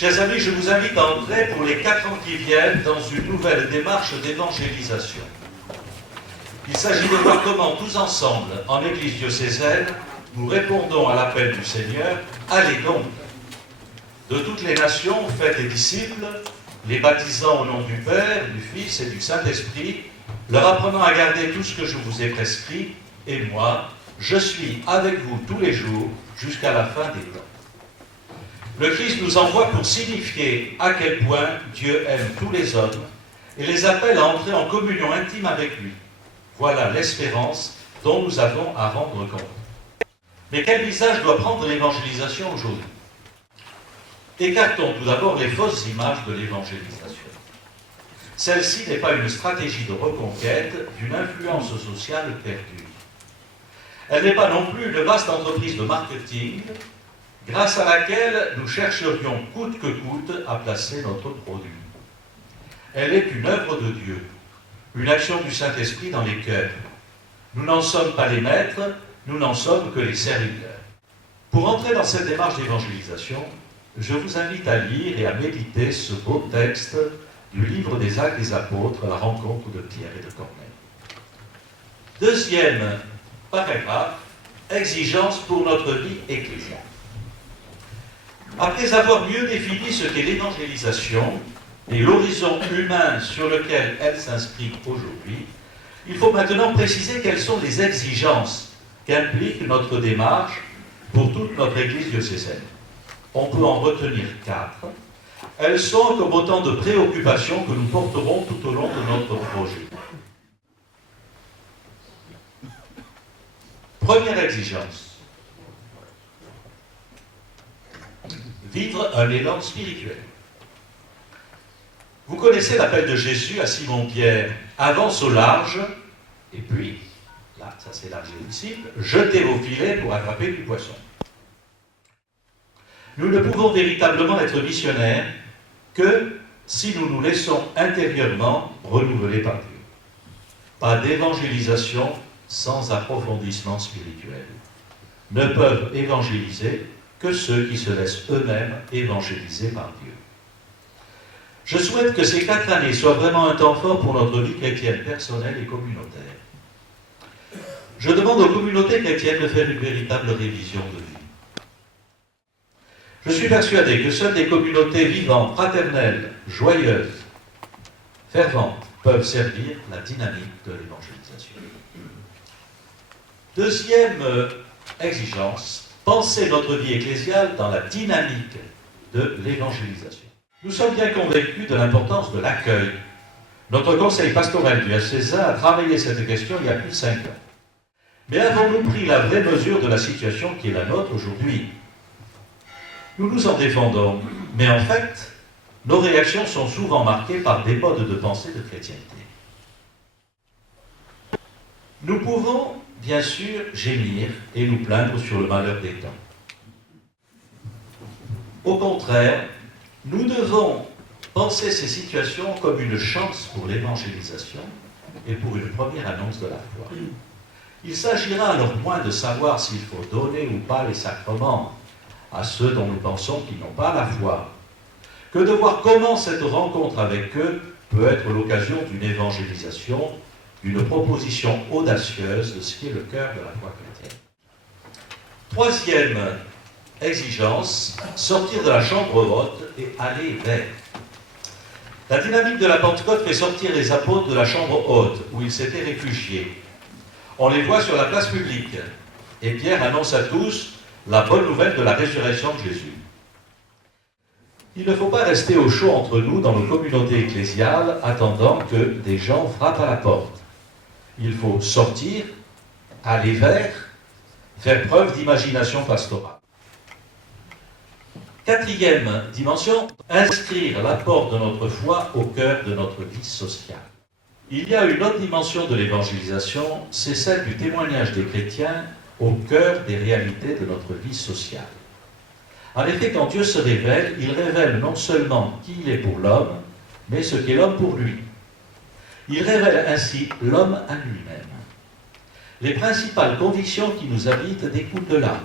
Chers amis, je vous invite à entrer pour les 4 ans qui viennent dans une nouvelle démarche d'évangélisation. Il s'agit de voir comment tous ensemble, en Église diocésaine, nous répondons à l'appel du Seigneur. Allez donc, de toutes les nations, faites des disciples, les baptisant au nom du Père, du Fils et du Saint-Esprit, leur apprenant à garder tout ce que je vous ai prescrit, et moi, je suis avec vous tous les jours jusqu'à la fin des temps. Le Christ nous envoie pour signifier à quel point Dieu aime tous les hommes et les appelle à entrer en communion intime avec lui. Voilà l'espérance dont nous avons à rendre compte. Mais quel visage doit prendre l'évangélisation aujourd'hui? Écartons tout d'abord les fausses images de l'évangélisation. Celle-ci n'est pas une stratégie de reconquête d'une influence sociale perdue. Elle n'est pas non plus une vaste entreprise de marketing grâce à laquelle nous chercherions coûte que coûte à placer notre produit. Elle est une œuvre de Dieu, une action du Saint-Esprit dans les cœurs. Nous n'en sommes pas les maîtres, nous n'en sommes que les serviteurs. Pour entrer dans cette démarche d'évangélisation, je vous invite à lire et à méditer ce beau texte du livre des Actes des Apôtres, la rencontre de Pierre et de Corneille. Deuxième paragraphe, exigence pour notre vie ecclésiale. Après avoir mieux défini ce qu'est l'évangélisation et l'horizon humain sur lequel elle s'inscrit aujourd'hui, il faut maintenant préciser quelles sont les exigences qu'implique notre démarche pour toute notre Église diocésaine. On peut en retenir 4. Elles sont comme autant de préoccupations que nous porterons tout au long de notre projet. Première exigence. Vivre un élan spirituel. Vous connaissez l'appel de Jésus à Simon-Pierre. Avance au large, et puis, là, ça s'élargit les disciples, jetez vos filets pour attraper du poisson. Nous ne pouvons véritablement être missionnaires que si nous nous laissons intérieurement renouveler par Dieu. Pas d'évangélisation sans approfondissement spirituel. Ne peuvent évangéliser que ceux qui se laissent eux-mêmes évangéliser par Dieu. Je souhaite que ces 4 années soient vraiment un temps fort pour notre vie chrétienne personnelle et communautaire. Je demande aux communautés chrétiennes de faire une véritable révision de vie. Je suis persuadé que seules des communautés vivantes, fraternelles, joyeuses, ferventes, peuvent servir la dynamique de l'évangélisation. Deuxième exigence, penser notre vie ecclésiale dans la dynamique de l'évangélisation. Nous sommes bien convaincus de l'importance de l'accueil. Notre conseil pastoral du FCESA a travaillé cette question il y a plus de 5 ans. Mais avons-nous pris la vraie mesure de la situation qui est la nôtre aujourd'hui? Nous nous en défendons, mais en fait, nos réactions sont souvent marquées par des modes de pensée de chrétienté. Nous pouvons, bien sûr, gémir et nous plaindre sur le malheur des temps. Au contraire, nous devons penser ces situations comme une chance pour l'évangélisation et pour une première annonce de la foi. Il s'agira alors moins de savoir s'il faut donner ou pas les sacrements à ceux dont nous pensons qu'ils n'ont pas la foi, que de voir comment cette rencontre avec eux peut être l'occasion d'une évangélisation, d'une proposition audacieuse de ce qui est le cœur de la foi chrétienne. Troisième exigence, sortir de la chambre haute et aller vers. La dynamique de la Pentecôte fait sortir les apôtres de la chambre haute, où ils s'étaient réfugiés. On les voit sur la place publique, et Pierre annonce à tous la bonne nouvelle de la résurrection de Jésus. Il ne faut pas rester au chaud entre nous dans nos communautés ecclésiales, attendant que des gens frappent à la porte. Il faut sortir, aller vers, faire preuve d'imagination pastorale. Quatrième dimension, inscrire l'apport de notre foi au cœur de notre vie sociale. Il y a une autre dimension de l'évangélisation, c'est celle du témoignage des chrétiens au cœur des réalités de notre vie sociale. En effet, quand Dieu se révèle, il révèle non seulement qui il est pour l'homme, mais ce qu'est l'homme pour lui. Il révèle ainsi l'homme à lui-même. Les principales convictions qui nous habitent découlent de là,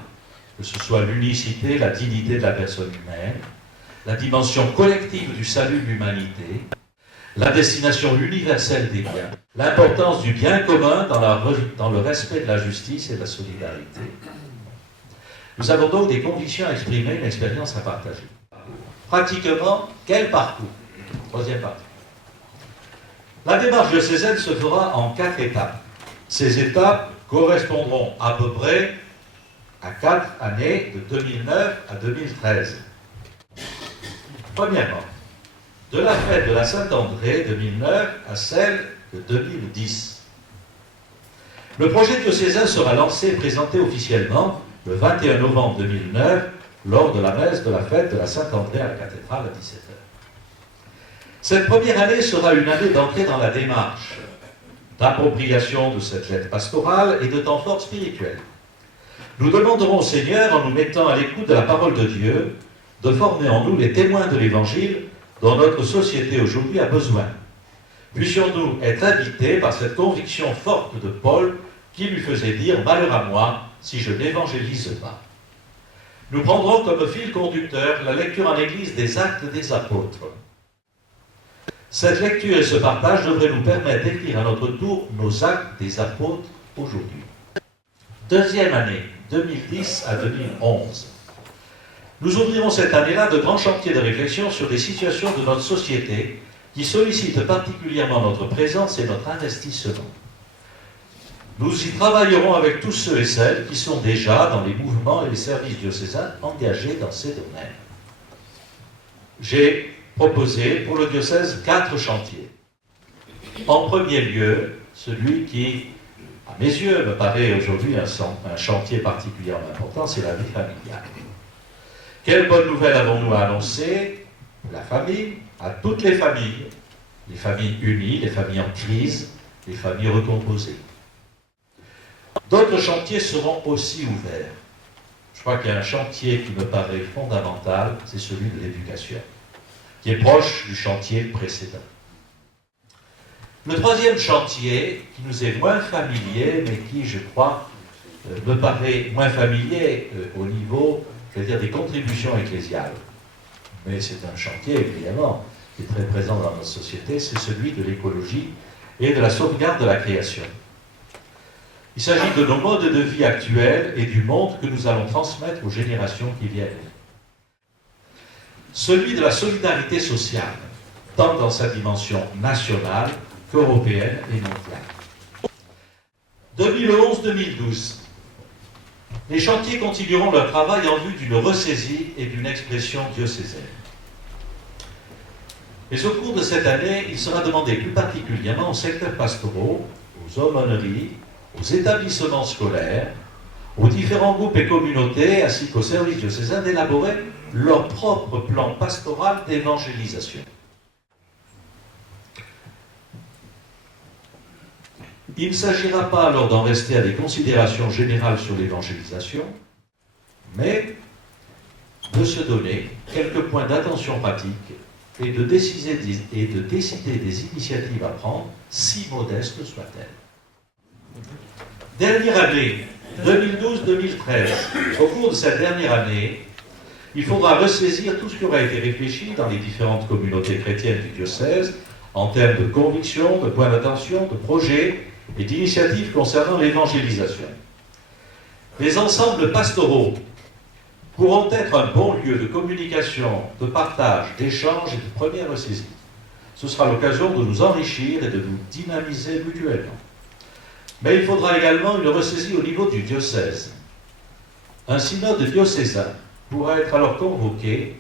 que ce soit l'unicité, la dignité de la personne humaine, la dimension collective du salut de l'humanité, la destination universelle des biens, l'importance du bien commun dans le respect de la justice et de la solidarité. Nous avons donc des convictions à exprimer, une expérience à partager. Pratiquement, quel parcours? Troisième partie. La démarche diocésaine se fera en 4 étapes. Ces étapes correspondront à peu près à 4 années de 2009 à 2013. Premièrement, de la fête de la Saint-André 2009 à celle de 2010. Le projet diocésain sera lancé et présenté officiellement le 21 novembre 2009 lors de la messe de la fête de la Saint-André à la cathédrale à 17h. Cette première année sera une année d'entrée dans la démarche, d'appropriation de cette lettre pastorale et de temps fort spirituel. Nous demanderons au Seigneur, en nous mettant à l'écoute de la parole de Dieu, de former en nous les témoins de l'Évangile dont notre société aujourd'hui a besoin. Puissions-nous être habités par cette conviction forte de Paul qui lui faisait dire « Malheur à moi si je n'évangélise pas ». Nous prendrons comme fil conducteur la lecture en Église des Actes des Apôtres. Cette lecture et ce partage devraient nous permettre d'écrire à notre tour nos Actes des Apôtres aujourd'hui. Deuxième année, 2010 à 2011. Nous ouvrirons cette année-là de grands chantiers de réflexion sur les situations de notre société qui sollicitent particulièrement notre présence et notre investissement. Nous y travaillerons avec tous ceux et celles qui sont déjà dans les mouvements et les services diocésains engagés dans ces domaines. J'ai proposé pour le diocèse 4 chantiers. En premier lieu, celui qui, à mes yeux, me paraît aujourd'hui un chantier particulièrement important, c'est la vie familiale. Quelle bonne nouvelle avons-nous à annoncer? La famille, à toutes les familles unies, les familles en crise, les familles recomposées. D'autres chantiers seront aussi ouverts. Je crois qu'il y a un chantier qui me paraît fondamental, c'est celui de l'éducation, qui est proche du chantier précédent. Le troisième chantier, qui nous est moins familier, mais qui, je crois, me paraît moins familier au niveau, je vais dire, des contributions ecclésiales. Mais c'est un chantier, évidemment, qui est très présent dans notre société, c'est celui de l'écologie et de la sauvegarde de la création. Il s'agit de nos modes de vie actuels et du monde que nous allons transmettre aux générations qui viennent. Celui de la solidarité sociale, tant dans sa dimension nationale qu'européenne et mondiale. 2011-2012. Les chantiers continueront leur travail en vue d'une ressaisie et d'une expression diocésaine. Mais au cours de cette année, il sera demandé plus particulièrement aux secteurs pastoraux, aux aumôneries, aux établissements scolaires, aux différents groupes et communautés, ainsi qu'aux services diocésains d'élaborer leur propre plan pastoral d'évangélisation. Il ne s'agira pas alors d'en rester à des considérations générales sur l'évangélisation, mais de se donner quelques points d'attention pratique et de décider des initiatives à prendre, si modestes soient-elles. Dernière année, 2012-2013. Au cours de cette dernière année, il faudra ressaisir tout ce qui aura été réfléchi dans les différentes communautés chrétiennes du diocèse en termes de conviction, de points d'attention, de projets et d'initiatives concernant l'évangélisation. Les ensembles pastoraux pourront être un bon lieu de communication, de partage, d'échange et de première ressaisie. Ce sera l'occasion de nous enrichir et de nous dynamiser mutuellement. Mais il faudra également une ressaisie au niveau du diocèse. Un synode diocésain pourra être alors convoqué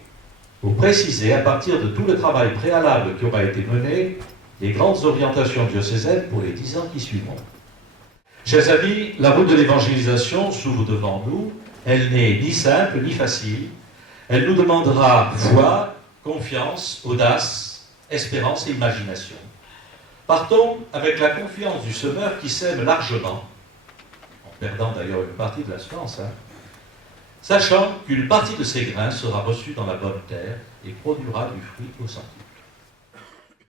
pour préciser, à partir de tout le travail préalable qui aura été mené, les grandes orientations diocésaines pour les 10 ans qui suivront. Chers amis, la route de l'évangélisation s'ouvre devant nous. Elle n'est ni simple ni facile. Elle nous demandera foi, confiance, audace, espérance et imagination. Partons avec la confiance du semeur qui sème largement, en perdant d'ailleurs une partie de la semence, sachant qu'une partie de ses grains sera reçue dans la bonne terre et produira du fruit au centuple.